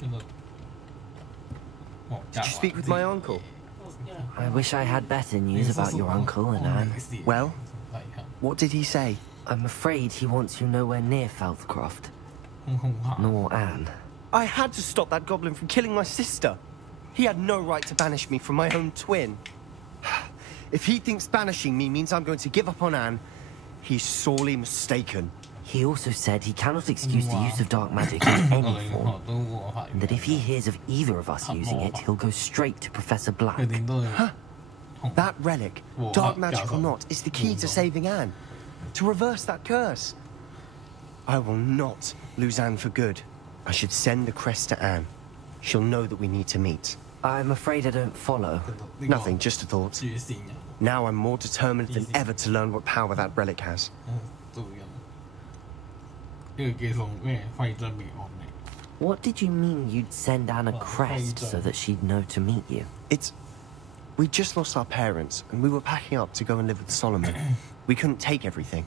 Did you speak with my uncle? I wish I had better news about your uncle and Anne. Well, what did he say? I'm afraid he wants you nowhere near Falthcroft. Nor Anne. I had to stop that goblin from killing my sister. He had no right to banish me from my own twin. If he thinks banishing me means I'm going to give up on Anne, he's sorely mistaken. He also said he cannot excuse the use of dark magic in any form, and that if he hears of either of us using it, he'll go straight to Professor Black. Huh? That relic, dark magic or not, is the key to saving Anne. To reverse that curse. I will not lose Anne for good. I should send the crest to Anne. She'll know that we need to meet. I'm afraid I don't follow. Nothing, just a thought. Now I'm more determined than ever to learn what power that relic has. What did you mean you'd send Anne a crest so that she'd know to meet you? We just lost our parents, and we were packing up to go and live with Solomon. We couldn't take everything.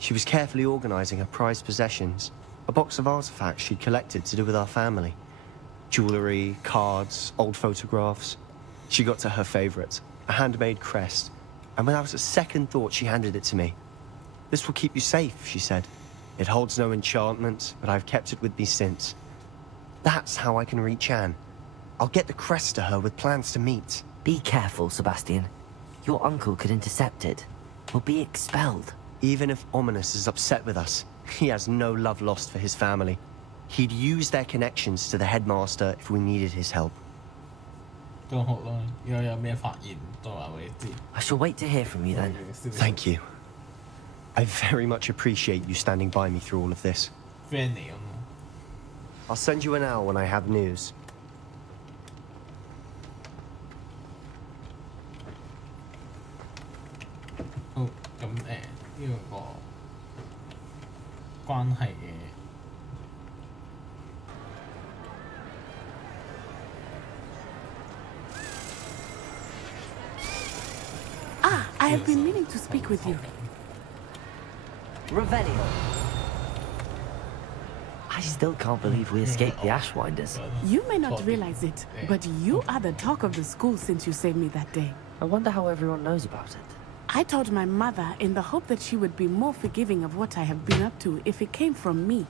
She was carefully organizing her prized possessions, a box of artifacts she'd collected to do with our family. Jewelry, cards, old photographs. She got to her favorite, a handmade crest, and without a second thought she handed it to me. This will keep you safe, she said. It holds no enchantment, but I've kept it with me since. That's how I can reach Anne. I'll get the crest to her with plans to meet. Be careful, Sebastian. Your uncle could intercept it. We'll be expelled. Even if Ominous is upset with us, he has no love lost for his family. He'd use their connections to the headmaster if we needed his help. I shall wait to hear from you then. Thank you. I very much appreciate you standing by me through all of this. I'll send you an hour when I have news. I have been meaning to speak with you. Revelio. I still can't believe we escaped the Ashwinders. You may not realize it, but you are the talk of the school since you saved me that day. I wonder how everyone knows about it. I told my mother in the hope that she would be more forgiving of what I have been up to if it came from me.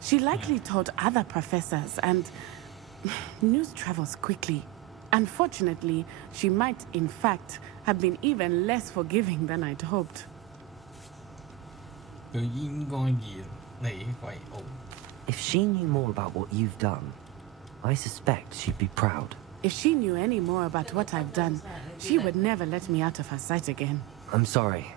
She likely told other professors, and news travels quickly. Unfortunately, she might, in fact, have been even less forgiving than I'd hoped. If she knew more about what you've done, I suspect she'd be proud. If she knew any more about what I've done, she would never let me out of her sight again. I'm sorry.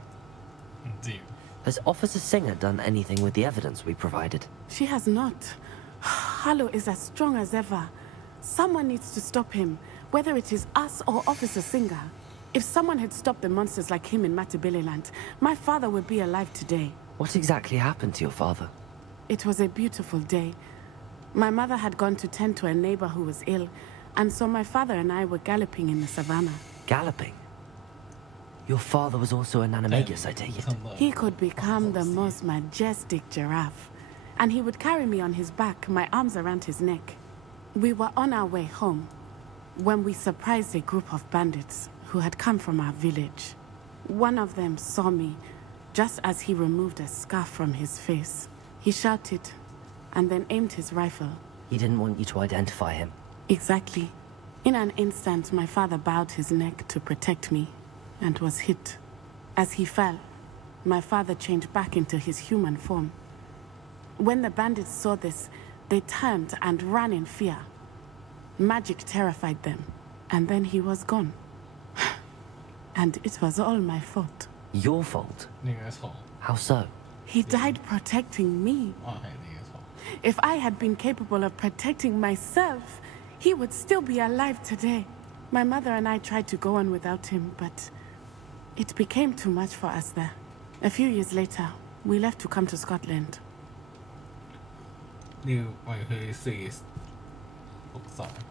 Has Officer Singer done anything with the evidence we provided? She has not. Harlow is as strong as ever. Someone needs to stop him, whether it is us or Officer Singer. If someone had stopped the monsters like him in Matabeleland, my father would be alive today. What exactly happened to your father? It was a beautiful day. My mother had gone to tend to a neighbor who was ill, and so my father and I were galloping in the savannah. Galloping? Your father was also an animagus, I take it? He could become the most majestic giraffe, and he would carry me on his back, my arms around his neck. We were on our way home when we surprised a group of bandits who had come from our village. One of them saw me just as he removed a scarf from his face. He shouted and then aimed his rifle. He didn't want you to identify him. Exactly. In an instant, my father bowed his neck to protect me and was hit. As he fell, my father changed back into his human form. When the bandits saw this, they turned and ran in fear. Magic terrified them, and then he was gone. And it was all my fault. Your fault? How so? He died protecting me. If I had been capable of protecting myself, he would still be alive today. My mother and I tried to go on without him, but it became too much for us there. A few years later, we left to come to Scotland. Do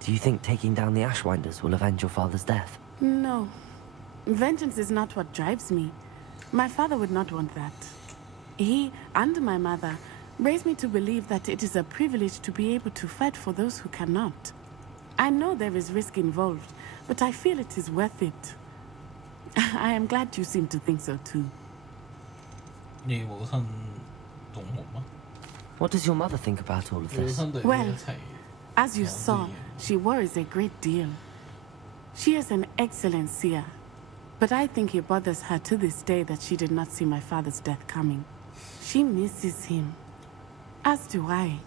you think taking down the Ashwinders will avenge your father's death? No. Vengeance is not what drives me. My father would not want that. He and my mother raised me to believe that it is a privilege to be able to fight for those who cannot. I know there is risk involved, but I feel it is worth it. I am glad you seem to think so too. What does your mother think about all of this? Well, as you saw, she worries a great deal. She is an excellent seer, but I think it bothers her to this day that she did not see my father's death coming. She misses him, as do I.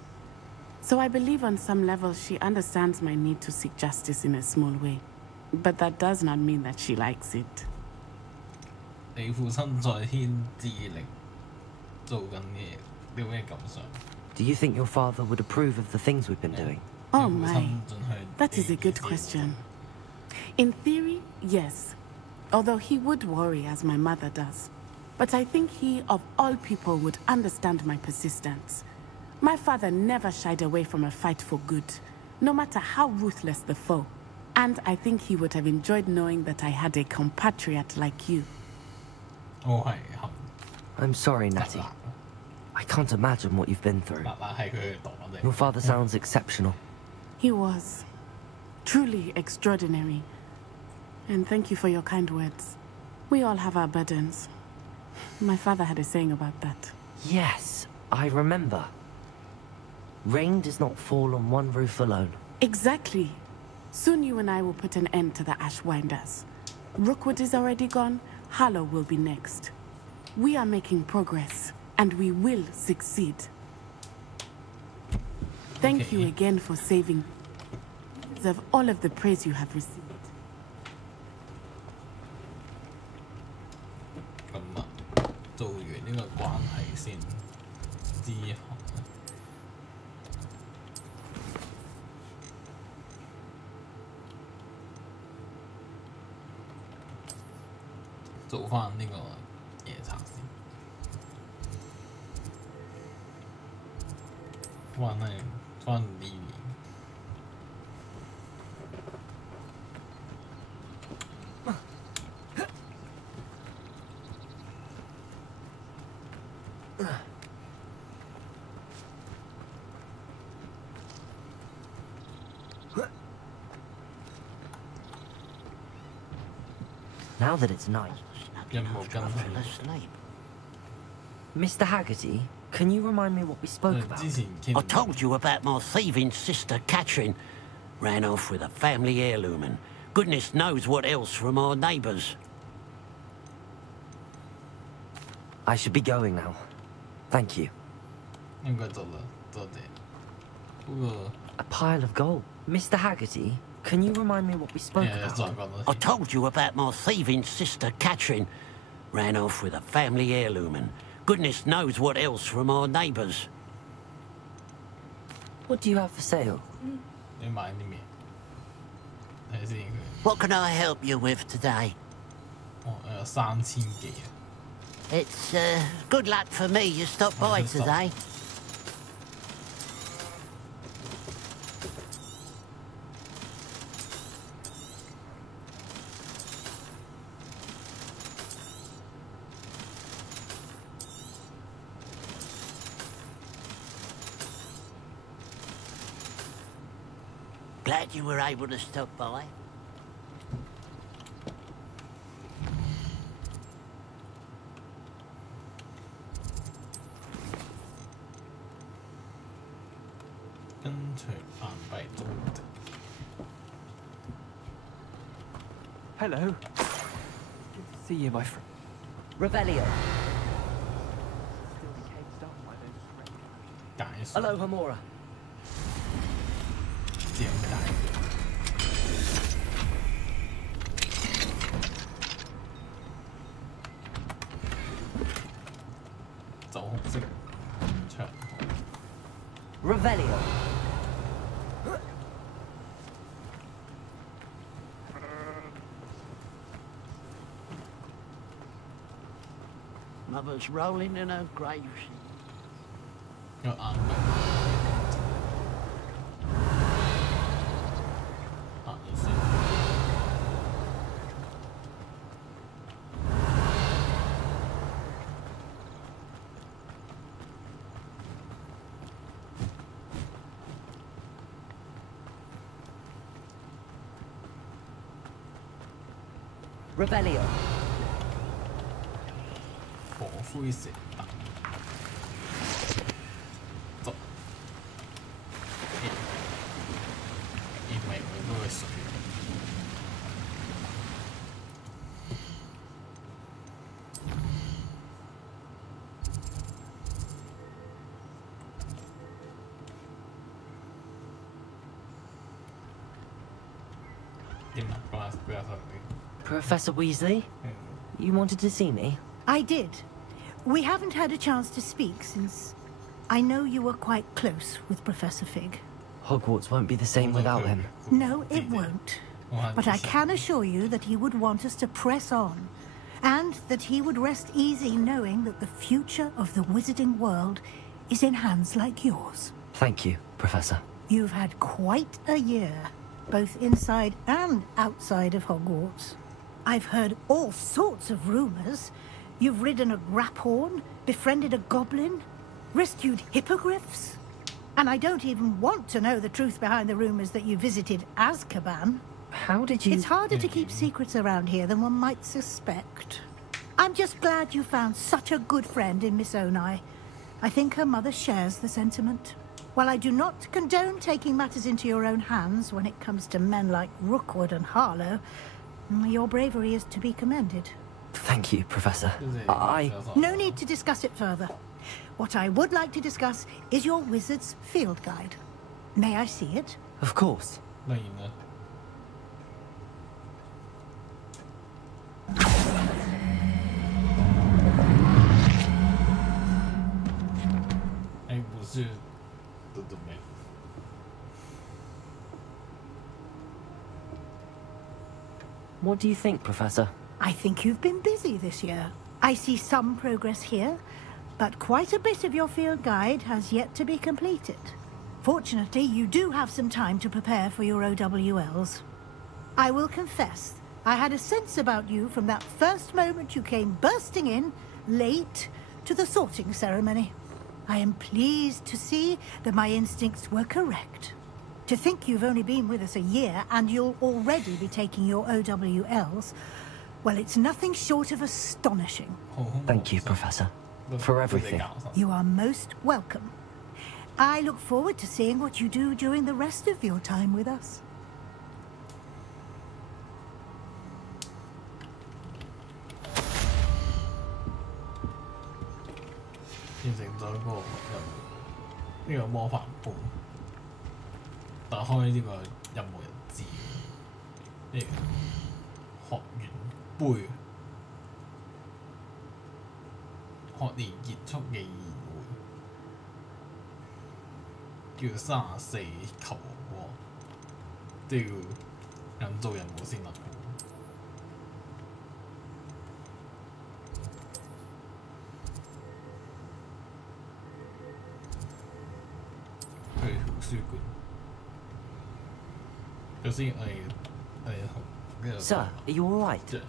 So I believe on some level she understands my need to seek justice in a small way. But that does not mean that she likes it. Do you think your father would approve of the things we've been doing? Oh my, that is a good question. In theory, yes. Although he would worry as my mother does. But I think he, of all people, would understand my persistence. My father never shied away from a fight for good, no matter how ruthless the foe. And I think he would have enjoyed knowing that I had a compatriot like you. I'm sorry, Natty. I can't imagine what you've been through. Your father sounds exceptional. He was. Truly extraordinary. And thank you for your kind words. We all have our burdens. My father had a saying about that. Yes, I remember. Rain does not fall on one roof alone. Exactly. Soon you and I will put an end to the Ashwinders. Rookwood is already gone. Harlow will be next. We are making progress, and we will succeed. Thank you again for saving. Deserve all of the praise you have received. 做完呢個關係先之後，做翻呢個夜茶先，翻呢年。Now that it's night, Mr. Haggerty, can you remind me what we spoke about? I told you about my thieving sister Catherine. Ran off with a family heirloom and goodness knows what else from our neighbours. I should be going now. Thank you. 應該做啦，多謝。不過 A pile of gold. Mr. Haggerty, can you remind me what we spoke 再 about? 講多 I 次。 told you about my thieving sister Catherine. Ran off with a family heirloom and goodness knows what else from our neighbours. What do you have for sale? 你買啲咩？睇下先佢。 What can I help you with today? 哦，有3000幾啊！ It's good luck for me you stopped by today. Glad you were able to stop by. 跟隨硬幣中。 Hello. Good to see you, my friend. Revelio. Still became stung by those threats. 解鎖 Hello, Hamura. 正解。走紅色長袍。 Revelio. Mother's rolling in her grave. 有硬幣。行咗先。 Glad Revelio. 火灰石蛋。走。唔係佢嗰個水。Professor Weasley, you wanted to see me? I did. We haven't had a chance to speak since I know you were quite close with Professor Fig. Hogwarts won't be the same without him. No, it won't. But I can assure you that he would want us to press on, and that he would rest easy knowing that the future of the wizarding world is in hands like yours. Thank you, Professor. You've had quite a year, both inside and outside of Hogwarts. I've heard all sorts of rumors. You've ridden a graphorn, befriended a goblin, rescued hippogriffs. And I don't even want to know the truth behind the rumors that you visited Azkaban. How did you... It's harder to keep secrets around here than one might suspect. I'm just glad you found such a good friend in Miss Onai. I think her mother shares the sentiment. While I do not condone taking matters into your own hands when it comes to men like Rookwood and Harlow, your bravery is to be commended. Thank you, Professor. No need to discuss it further. What I would like to discuss is your wizard's field guide. May I see it? Of course. 當然啦。哎，不是，都沒。What do you think, Professor? I think you've been busy this year. I see some progress here, but quite a bit of your field guide has yet to be completed. Fortunately, you do have some time to prepare for your OWLs. I will confess, I had a sense about you from that first moment you came bursting in, late, to the sorting ceremony. I am pleased to see that my instincts were correct. To think you've only been with us a year and you'll already be taking your OWLs, well, it's nothing short of astonishing. Thank you, Professor, for everything. You are most welcome. I look forward to seeing what you do during the rest of your time with us. 完成咗個呢個魔法盤，打開呢個任務人質，呢個學園杯，學年結束嘅宴會，叫34球王，都要做任務先得。Sir, are you all right? Yes.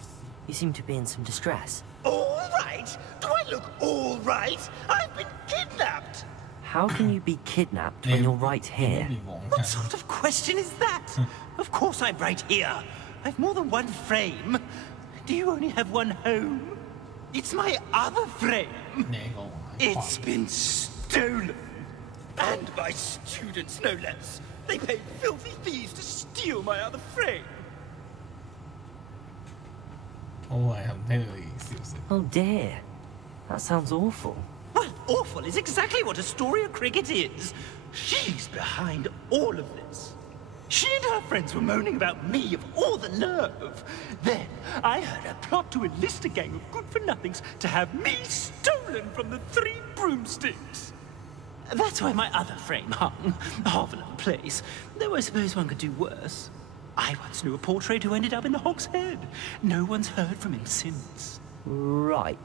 You seem to be in some distress. All right? Do I look all right? I've been kidnapped! How can you be kidnapped when you're right here? What sort of question is that? Of course I'm right here. I've more than one frame. Do you only have one home? It's my other frame. It's been stolen. And by students, no less. They paid filthy thieves to steal my other frame. Oh dear. That sounds awful. Well, awful is exactly what Astoria Cricket is. She's behind all of this. She and her friends were moaning about me of all the nerve. Then I heard a plot to enlist a gang of good-for-nothings to have me stolen from the 3 broomsticks. That's where my other frame hung. A Harvard place. Though I suppose one could do worse. I once knew a portrait who ended up in the Hog's Head. No one's heard from him since. Right.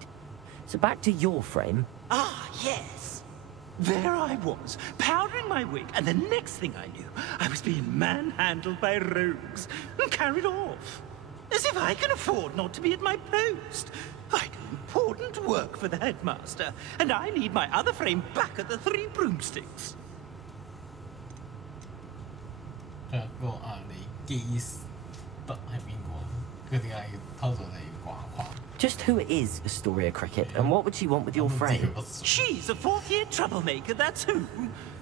So back to your frame. Ah, yes. There I was, powdering my wig, and the next thing I knew, I was being manhandled by rogues and carried off. As if I can afford not to be at my post. I do important work for the headmaster, and I need my other frame back at the 3 broomsticks. 個你基得係邊個？ Just who is Astoria Cricket, and what would she want with your frame? She's a fourth-year troublemaker, that's who.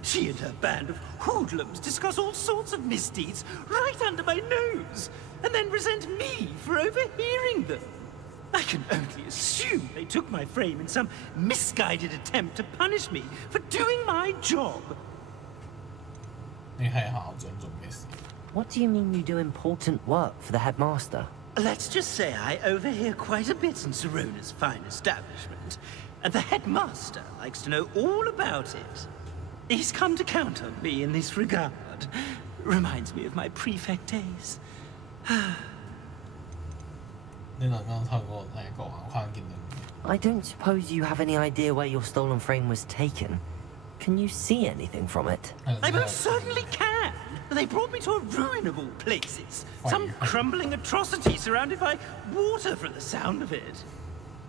She and her band of hoodlums discuss all sorts of misdeeds right under my nose, and then resent me for overhearing them. I can only assume they took my frame in some misguided attempt to punish me for doing my job. What do you mean you do important work for the headmaster? Let's just say I overhear quite a bit in Serona's fine establishment, and the headmaster likes to know all about it. He's come to count on me in this regard. Reminds me of my prefect days. I don't suppose you have any idea where your stolen frame was taken. Can you see anything from it? I most certainly can. They brought me to a ruin of all places. Some crumbling atrocity surrounded by water from the sound of it.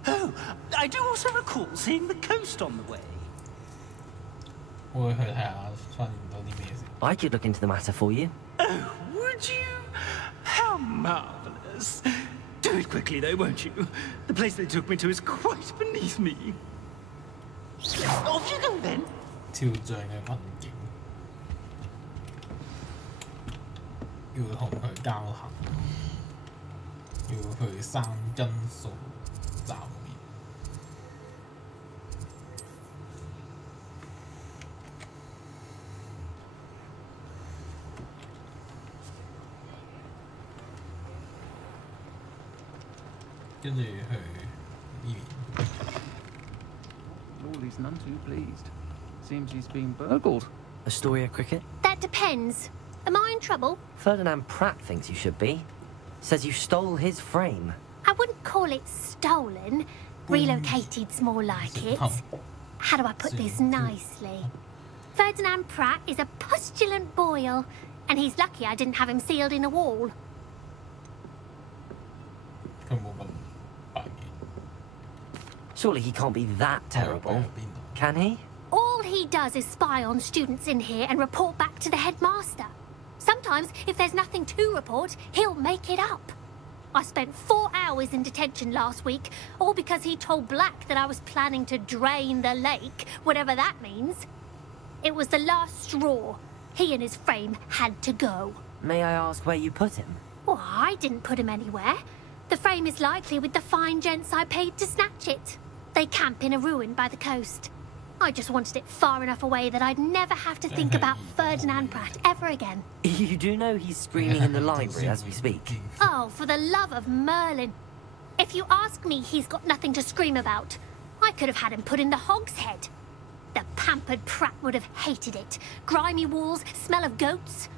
Oh, I do also recall seeing the coast on the way. I could look into the matter for you. Oh, would you? How marvelous. Do it quickly though, won't you? The place they took me to is quite beneath me. Off you go then. 挑戰嘅困境，要同佢交行，要去生根塑造面。跟住去呢邊。Morley's none too pleased. Seems he's been burgled. Astoria Cricket? That depends. Am I in trouble? Ferdinand Pratt thinks you should be. Says you stole his frame. I wouldn't call it stolen. Relocated's more like it. How do I put this nicely? Ferdinand Pratt is a postulant boil, and he's lucky I didn't have him sealed in a wall. Surely he can't be that terrible, can he? All he does is spy on students in here and report back to the headmaster. Sometimes, if there's nothing to report, he'll make it up. I spent 4 hours in detention last week, all because he told Black that I was planning to drain the lake, whatever that means. It was the last straw. He and his frame had to go. May I ask where you put him? Well, I didn't put him anywhere. The frame is likely with the fine gents I paid to snatch it. They camp in a ruin by the coast. I just wanted it far enough away that I'd never have to think about Ferdinand Pratt ever again. You do know he's screaming in the library as we speak. Oh, for the love of Merlin. If you ask me, he's got nothing to scream about. I could have had him put in the hogshead. The pampered Pratt would have hated it. Grimy walls, smell of goats.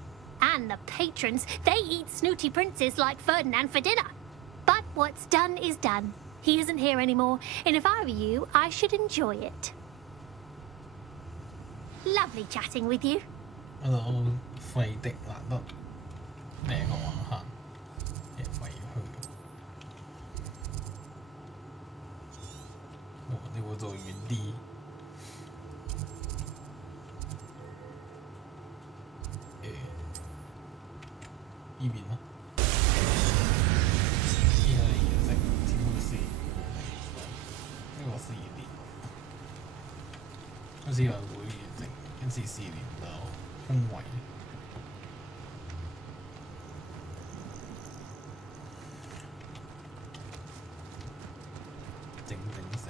And the patrons, they eat snooty princes like Ferdinand for dinner. But what's done is done. He isn't here anymore, and if I were you, I should enjoy it. Lovely chatting with you. Hello, 費迪難得咩個玩客嘅廢墟。你會做遠啲。呢邊啦。呢個形式只會是呢個試練，好似又會完成一次試練就空位。整石。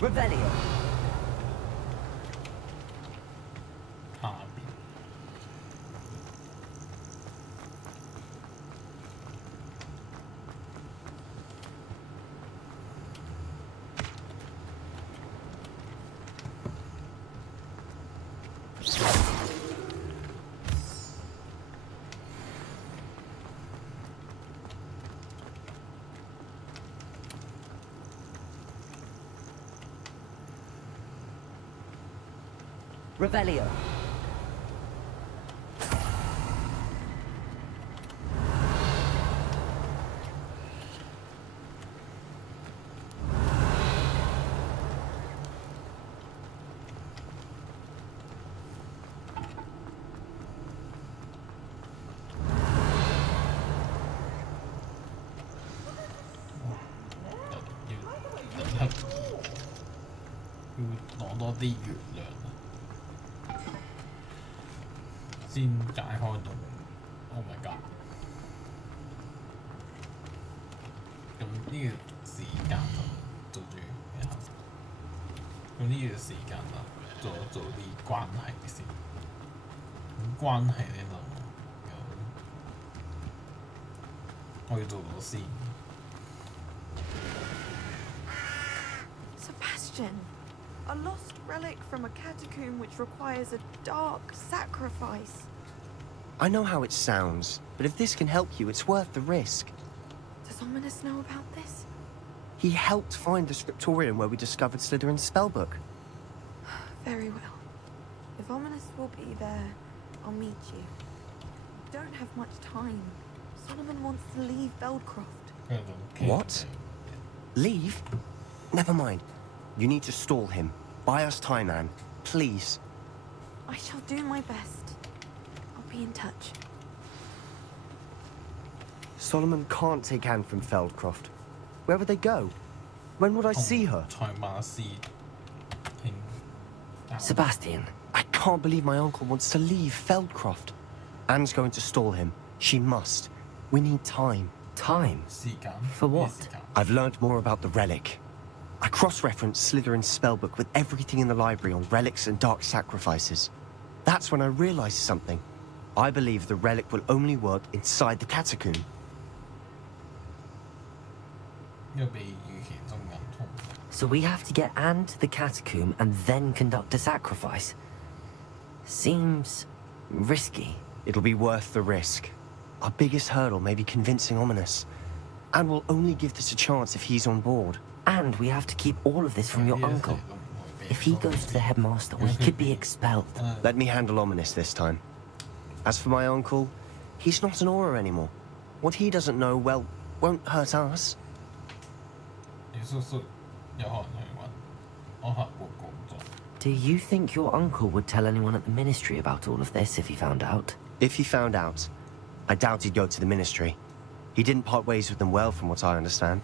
Revelio. Revelio. Oh my god！ 咁呢個時間就做住咩啊？咁呢個時間就做啲關係先。咁關係咧就我要做到先。Sebastian, a lost relic from a catacomb which requires a dark sacrifice. I know how it sounds, but if this can help you, it's worth the risk. Does Ominous know about this? He helped find the scriptorium where we discovered Slytherin's spellbook. Very well. If Ominous will be there, I'll meet you. Don't have much time. Solomon wants to leave Feldcroft. What? Leave? Never mind. You need to stall him. Buy us time, Anne. Please. I shall do my best. I'll be in touch. Solomon can't take Anne from Feldcroft. Where would they go? When would I see her? Sebastian. I can't believe my uncle wants to leave Feldcroft. Anne's going to stall him. She must. We need time. Time? For what? I've learned more about the relic. I cross-referenced Slytherin's spellbook with everything in the library on relics and dark sacrifices. That's when I realized something. I believe the relic will only work inside the catacomb. So we have to get Anne to the catacomb and then conduct a sacrifice. Seems risky. It'll be worth the risk. Our biggest hurdle may be convincing Ominous. And we'll only give this a chance if he's on board. And we have to keep all of this from your uncle. If he goes to the headmaster, we could be expelled. Let me handle Ominous this time. As for my uncle, he's not an Auror anymore. What he doesn't know, well, won't hurt us. Do you think your uncle would tell anyone at the Ministry about all of this if he found out? If he found out, I doubt he'd go to the Ministry. He didn't part ways with them well, from what I understand.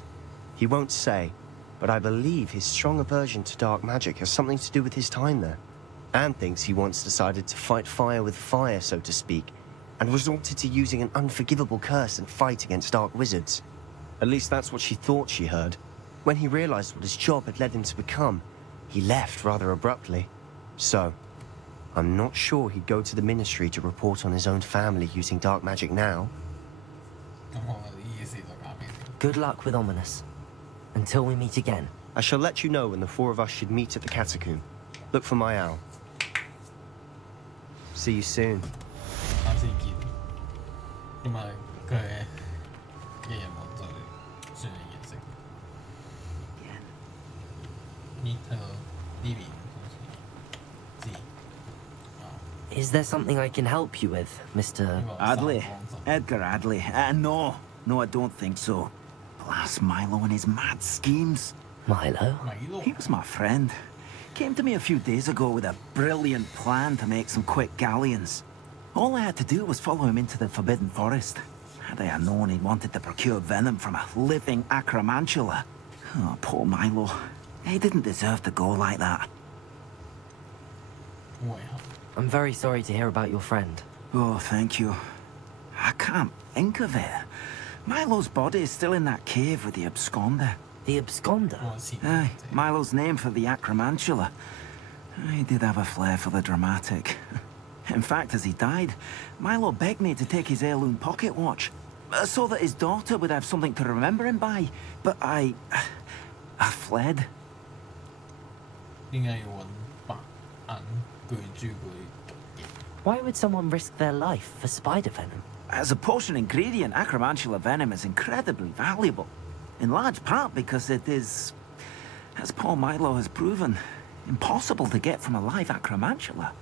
He won't say, but I believe his strong aversion to dark magic has something to do with his time there. Anne thinks he once decided to fight fire with fire, so to speak, and resorted to using an unforgivable curse and fight against dark wizards. At least that's what she thought she heard. When he realized what his job had led him to become, he left rather abruptly. So, I'm not sure he'd go to the Ministry to report on his own family using dark magic now. Good luck with Ominous. Until we meet again. I shall let you know when the four of us should meet at the catacomb. Look for my owl. See you soon. Is there something I can help you with, Mr. Adley? Edgar Adley? No, I don't think so. Blast Milo and his mad schemes. Milo? He was my friend. Came to me a few days ago with a brilliant plan to make some quick galleons. All I had to do was follow him into the Forbidden Forest. Had I known he wanted to procure venom from a living acromantula. Oh, poor Milo. He didn't deserve to go like that. I'm very sorry to hear about your friend. Oh, thank you. I can't think of it. Milo's body is still in that cave with the absconder. The absconder? Aye, Milo's name for the acromantula. He did have a flair for the dramatic. In fact, as he died, Milo begged me to take his heirloom pocket watch, so that his daughter would have something to remember him by. But I fled. Why would someone risk their life for spider venom? As a potion ingredient, acromantula venom is incredibly valuable. In large part because it is, as poor Milo has proven, Impossible to get from a live acromantula.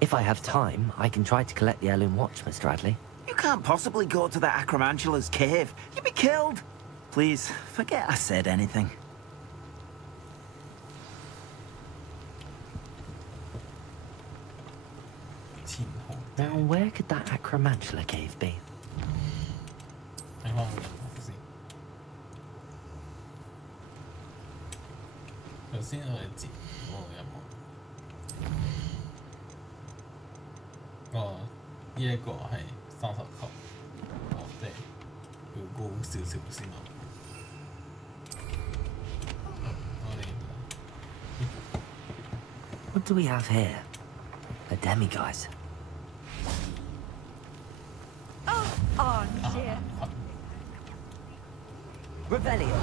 If I have time, I can try to collect the heirloom watch, Mr. Radley. You can't possibly go to the acromantula's cave. You'd be killed. Please, forget I said anything. Now, where could that acromantula cave be? What do we have here? A demiguise. Oh, dear. Revelio.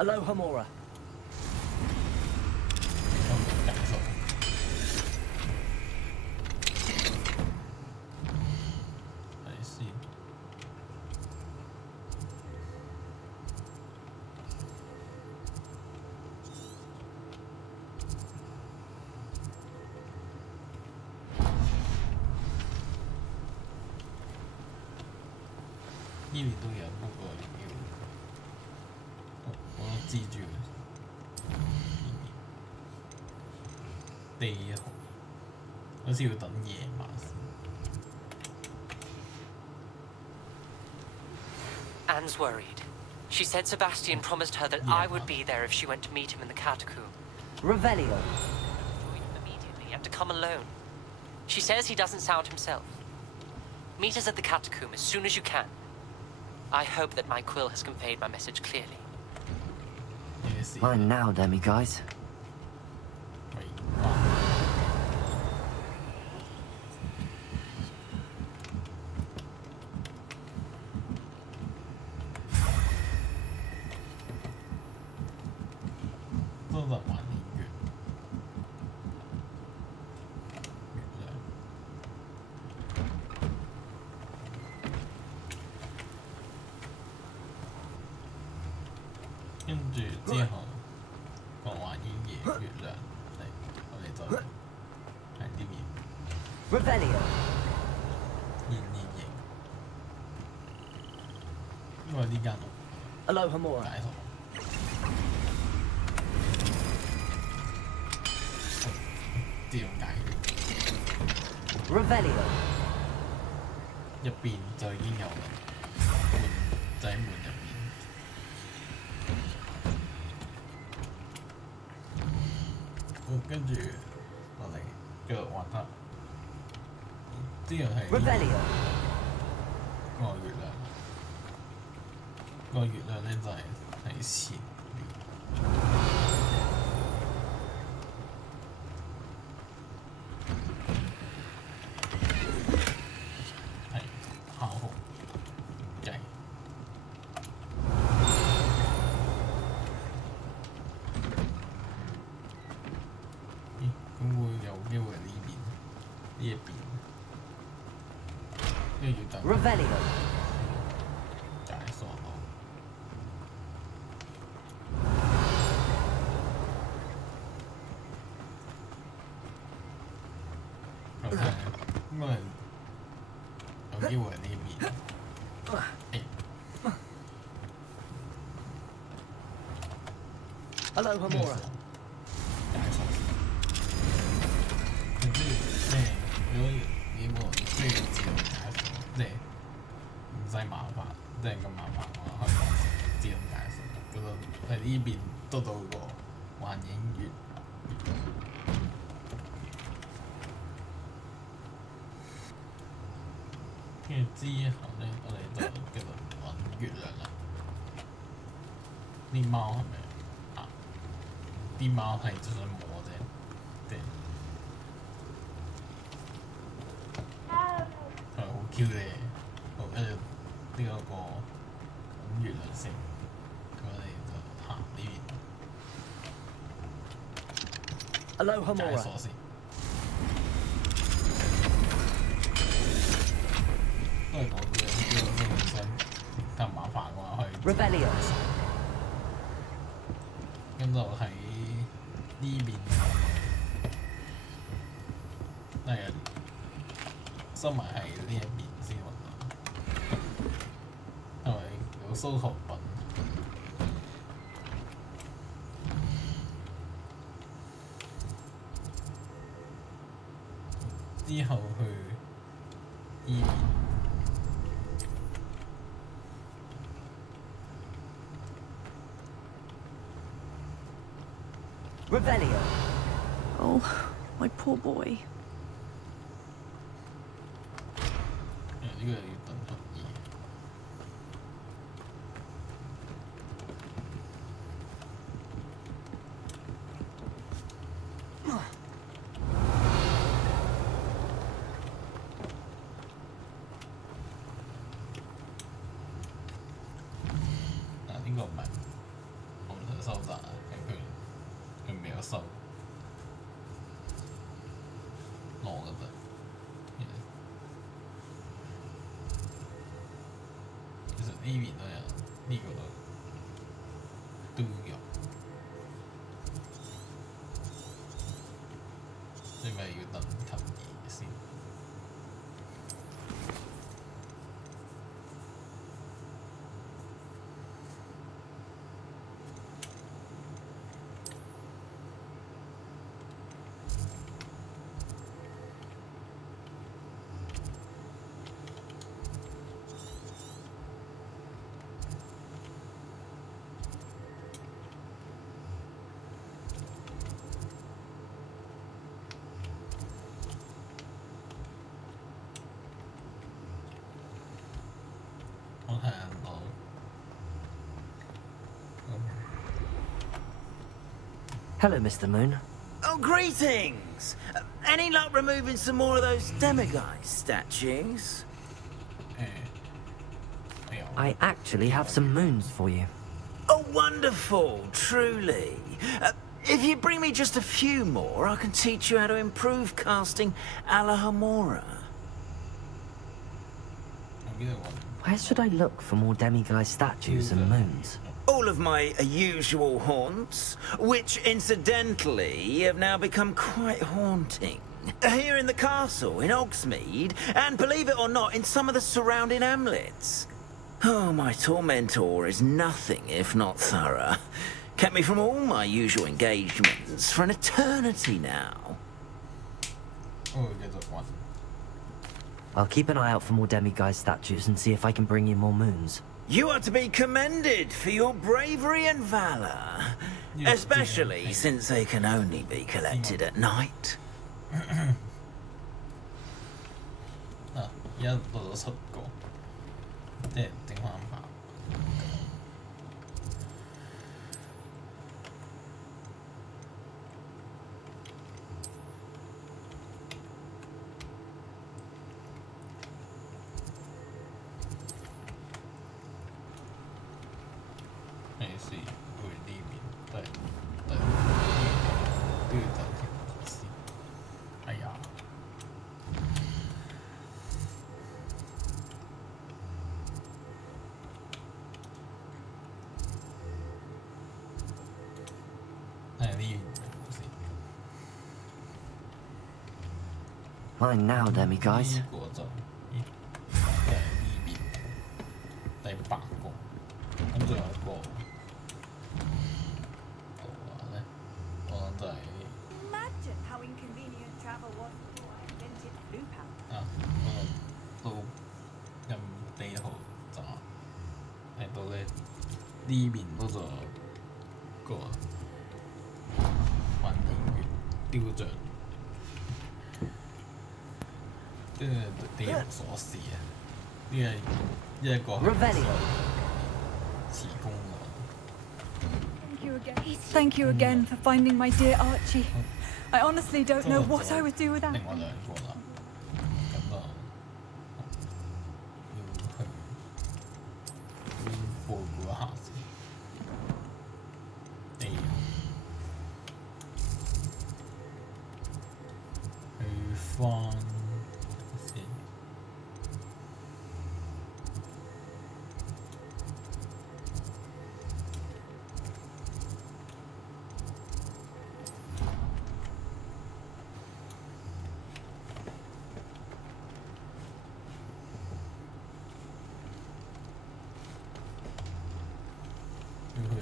Aloha Mora. I see. Maybe都有不過要我都知住地號，好似要等夜晚先。Anne's worried. She said Sebastian promised her that I would be there if she went to meet him in the catacomb. Revelio. Join him immediately and to come alone. She says he doesn't sound himself. Meet us at the catacomb as soon as you can. I hope that my quill has conveyed my message clearly. Mine now, demiguise. Revelio. 因為呢間屋 Aloha Mora. 解鎖，自動解決。Revelio. 入邊就已經有啦，門就喺門入邊。跟住落嚟繼續玩得。呢樣係個月亮，個月亮咧就係喺前面。係炮號計。咦？咁會有機會呢邊呢一邊？ Revelio. 解鎖咯。OK， 應該係有機會係呢邊。Aloha Mora. 解鎖。唔知咩？如果你冇需要自動解鎖。 即係唔使麻煩，即係咁麻煩，我可以自動解鎖。嗰度喺呢邊得到個幻影月，跟住之後咧，我哋就繼續揾月亮啦。啲貓係咪啊？啲貓係就想摸啫，係好 Q 嘅。 跟住呢一個揾月亮先，我哋就行呢邊。Aloha Mora. 解鎖先。都係講句，呢個想咁麻煩嘅話，可以。Revelio. 咁就喺呢邊，係收埋喺呢一邊先揾到，係咪有蘇豪品？之後去呢邊。Revelio. Oh, my poor boy. 呢個要等合意。呢個唔係，我唔想收窄，佢未有收，攞㗎咋。其實呢邊都有，呢個都有，所以咪要等合意先。Hello, Mr. Moon. Oh, greetings! Any luck removing some more of those demiguise statues? I actually have some moons for you. Oh, wonderful, truly. If you bring me just a few more, I can teach you how to improve casting a la Hamura. Where should I look for more demiguise statues and moons? All of my usual haunts, which incidentally have now become quite haunting. Here in the castle, in Hogsmeade, and believe it or not, in some of the surrounding hamlets. Oh, my tormentor is nothing if not thorough. Kept me from all my usual engagements for an eternity now. Oh, get that one. I'll keep an eye out for more demiguise statues and see if I can bring you more moons. You are to be commended for your bravery and valor, especially since they can only be collected at night. 啊，而家到咗7個，即係整翻下。Mine now, demiguise. 呢個就即係呢邊第8個，咁仲有一個話咧，我諗就係啊嗰個都任地圖就睇到咧呢邊嗰個幻影雕像。呢個地獄鎖匙啊！呢個一個辭工㗎。Thank you again for finding my dear Archie. I honestly don't know what I would do without him. 另外2個啦，咁就要去報告一下先。去翻。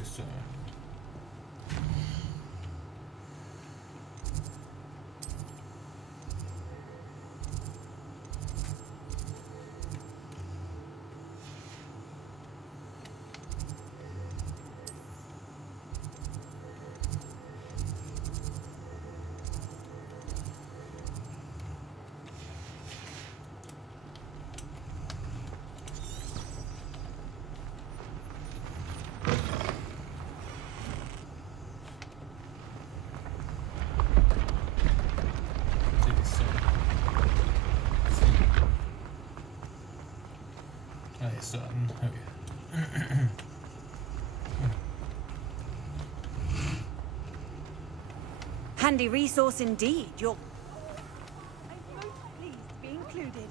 相。Handy resource indeed. You're... I'm most pleased to be included.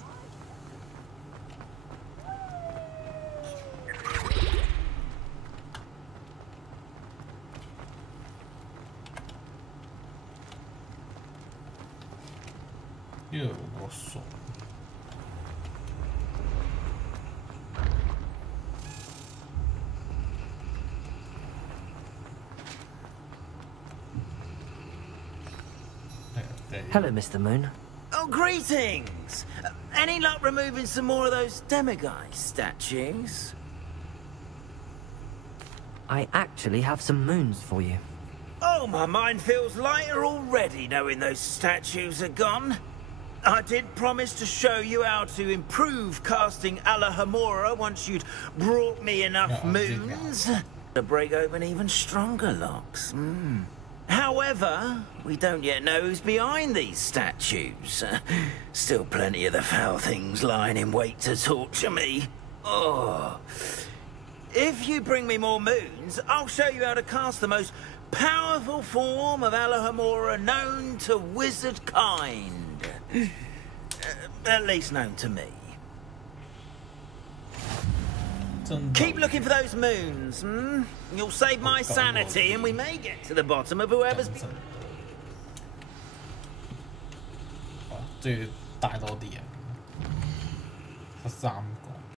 Hello, Mr. Moon. Oh, greetings! Any luck removing some more of those demiguise statues? I actually have some moons for you. Oh, my mind feels lighter already knowing those statues are gone. I did promise to show you how to improve casting Alohomora once you'd brought me enough moons to break open even stronger locks. However, we don't yet know who's behind these statues. Still plenty of the foul things lying in wait to torture me. Oh. If you bring me more moons, I'll show you how to cast the most powerful form of Alohomora known to wizard kind. At least known to me. Keep looking for those moons, You'll save my sanity and we may get to the bottom of whoever's... 即係帶多啲啊！13